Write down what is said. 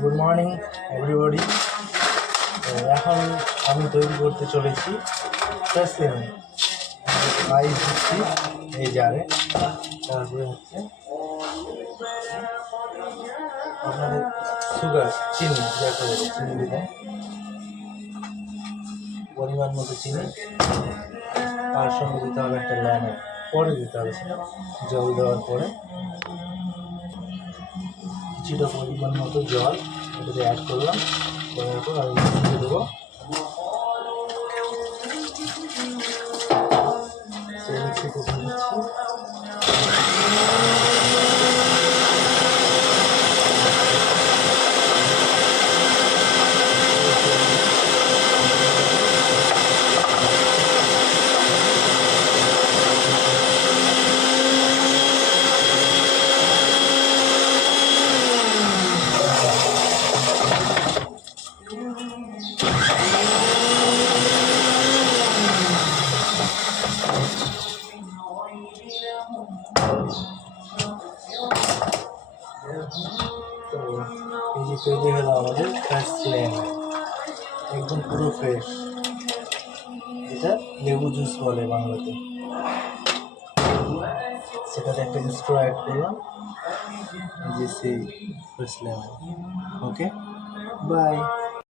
Good morning everybody. এখন আমি তৈরি করতে চলেছি ফ্রেশ লেমন। আইস দিচ্ছি এই জারে, তারপরে হচ্ছে আপনাদের সুগার, চিনি, যাকে বলে চিনি দেবেন, পরিমাণ মতো চিনি। তার সঙ্গে দিতে হবে একটা লেমন, পরে দিতে হবে সেটা জল দেওয়ার পরে। কিছুটা পরিমাণ মতো জল এটাতে অ্যাড করলাম, করার পর আমি মিশিয়ে দেবো। সেই মিক্সিতে দিয়ে দিচ্ছি। তো এই যে তৈরি হলো আমাদের ফ্রেশ লেমন, একদম পুরো ফ্রেশ। এটা লেবু জুস বলে বাংলাতে। সেটাতে একটা স্ট্র অ্যাড করলাম, যে সেই ফ্রেশ লেমন। Okay, by.